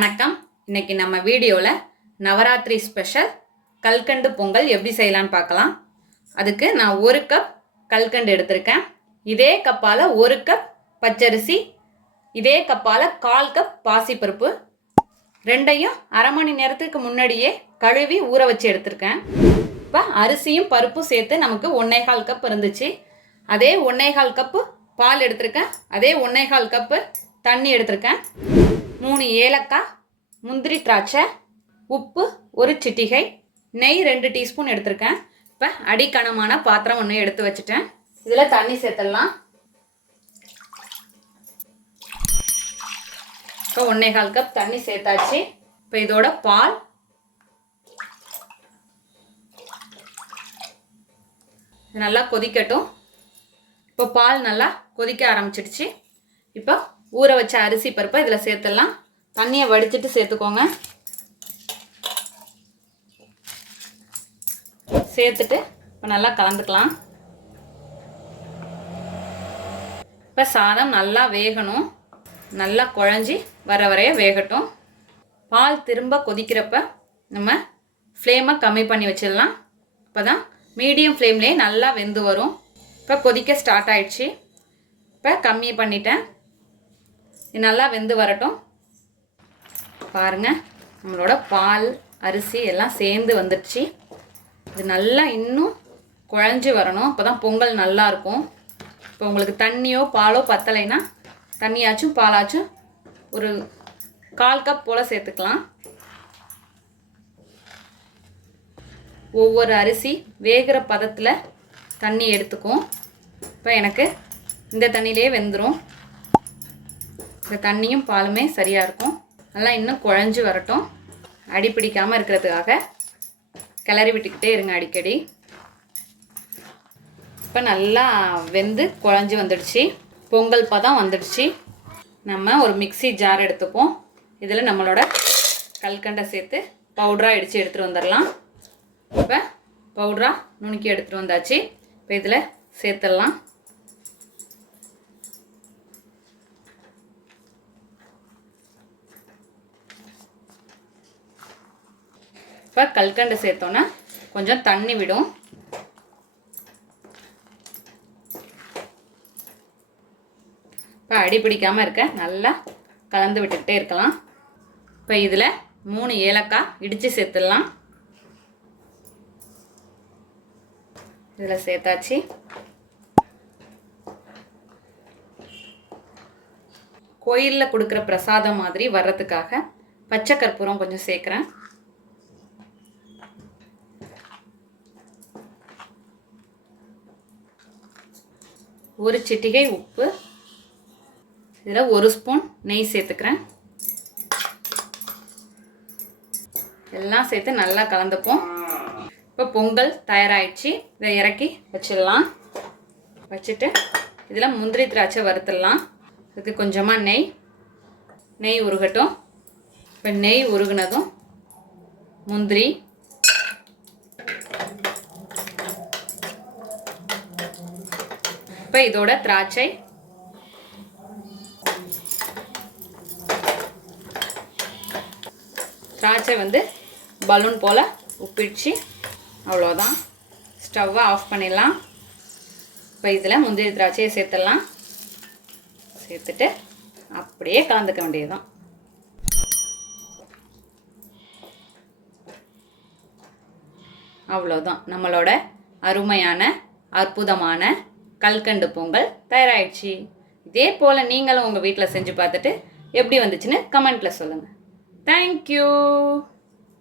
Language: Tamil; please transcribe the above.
வணக்கம். இன்னைக்கு நம்ம வீடியோவில் நவராத்திரி ஸ்பெஷல் கல்கண்டு பொங்கல் எப்படி செய்யலான்னு பார்க்கலாம். அதுக்கு நான் 1 கப் கல்கண்டு எடுத்திருக்கேன். இதே கப்பால் 1 கப் பச்சரிசி, இதே கப்பால் 1/4 கப் பாசிப்பருப்பு, ரெண்டையும் அரை மணி நேரத்துக்கு முன்னாடியே கழுவி ஊற வச்சு எடுத்திருக்கேன். இப்போ அரிசியும் பருப்பும் சேர்த்து நமக்கு 1/4 கப் இருந்துச்சு. அதே 1/4 கப்பு பால் எடுத்திருக்கேன். அதே 1/4 கப்பு தண்ணி எடுத்திருக்கேன். 3 ஏலக்காய், முந்திரி திராட்சை, உப்பு 1 சிட்டிகை, நெய் 2 டீஸ்பூன் எடுத்திருக்கேன். இப்போ அடிக்கனமான பாத்திரம் ஒன்று எடுத்து வச்சுட்டேன். இதில் தண்ணி சேர்த்துடலாம். இப்போ 1/4 கப் தண்ணி சேர்த்தாச்சு. இப்போ இதோட பால், நல்லா கொதிக்கட்டும். இப்போ பால் நல்லா கொதிக்க ஆரம்பிச்சிடுச்சு. இப்போ ஊற வச்ச அரிசி பருப்பை இதில் சேர்த்துடலாம். தண்ணியை வடிச்சிட்டு சேர்த்துக்கோங்க. சேர்த்துட்டு இப்போ நல்லா கலந்துக்கலாம். இப்போ சாதம் நல்லா வேகணும். நல்லா குழஞ்சி வர வரைய வேகட்டும். பால் திரும்ப கொதிக்கிறப்ப நம்ம ஃப்ளேமை கம்மி பண்ணி வச்சிடலாம். இப்போ தான் மீடியம் ஃப்ளேம்லேயே நல்லா வெந்து வரும். இப்போ கொதிக்க ஸ்டார்ட் ஆயிடுச்சு. இப்போ கம்மி பண்ணிட்டேன். இது நல்லா வெந்து வரட்டும். பாருங்கள், நம்மளோட பால் அரிசி எல்லாம் சேர்ந்து வந்துடுச்சு. இது நல்லா இன்னும் குழஞ்சி வரணும். அப்போ தான் பொங்கல் நல்லாயிருக்கும். இப்போ உங்களுக்கு தண்ணியோ பாலோ பத்தலைன்னா தண்ணியாச்சும் பாலாச்சும் ஒரு 1/4 கப் போல் சேர்த்துக்கலாம். ஒவ்வொரு அரிசி வேகிற பதத்தில் தண்ணி எடுத்துக்கும். இப்போ எனக்கு இந்த தண்ணியிலே வெந்துடும். இந்த தண்ணியும் பாலுமே சரியாக இருக்கும். நல்லா இன்னும் குழஞ்சி வரட்டும். அடி பிடிக்காமல் இருக்கிறதுக்காக கிளறி விட்டுக்கிட்டே இருங்க அடிக்கடி. இப்போ நல்லா வெந்து குழஞ்சி வந்துடுச்சு. பொங்கல் பதம் வந்துடுச்சு. நம்ம ஒரு மிக்ஸி ஜார் எடுத்துப்போம். இதில் நம்மளோட கல்கண்டை சேர்த்து பவுடராக இடித்து எடுத்துகிட்டு வந்துடலாம். இப்போ பவுடராக நுணுக்கி எடுத்துகிட்டு வந்தாச்சு. இப்போ இதில் சேர்த்துடலாம். இப்போ கல்கண்டு சேர்த்தோன்னா கொஞ்சம் தண்ணி விடும். இப்போ அடி பிடிக்காமல் இருக்க நல்லா கலந்து விட்டுக்கிட்டே இருக்கலாம். இப்போ இதில் 3 ஏலக்காய் இடித்து சேர்த்துடலாம். இதில் சேர்த்தாச்சு. கோயிலில் கொடுக்குற பிரசாதம் மாதிரி வர்றதுக்காக பச்சை கற்பூரம் கொஞ்சம் சேர்க்குறேன். ஒரு சிட்டிகை உப்பு, இதில் 1 ஸ்பூன் நெய் சேர்த்துக்கிறேன். எல்லாம் சேர்த்து நல்லா கலந்துப்போம். இப்போ பொங்கல் தயாராகிடுச்சு. இதை இறக்கி வச்சிடலாம். வச்சுட்டு இதில் முந்திரி திராட்சை வறுத்துடலாம். இதுக்கு கொஞ்சமாக நெய் உருகட்டும். இப்போ நெய் உருகுனதும் முந்திரி, இப்போ இதோட திராட்சை, வந்து பலூன் போல் உப்பிடுச்சு. அவ்வளோதான். ஸ்டவ்வை ஆஃப் பண்ணிடலாம். இப்போ இதில் முந்திரி திராட்சையை சேர்த்துடலாம். சேர்த்துட்டு அப்படியே கலந்துக்க வேண்டியதுதான். அவ்வளோதான். நம்மளோட அருமையான அற்புதமான கல்கண்டு பொங்கல் தயாராகிடுச்சு. இதே போல் நீங்களும் உங்கள் வீட்டில் செஞ்சு பார்த்துட்டு எப்படி வந்துச்சுன்னு கமெண்ட்டில் சொல்லுங்கள். தேங்க்யூ.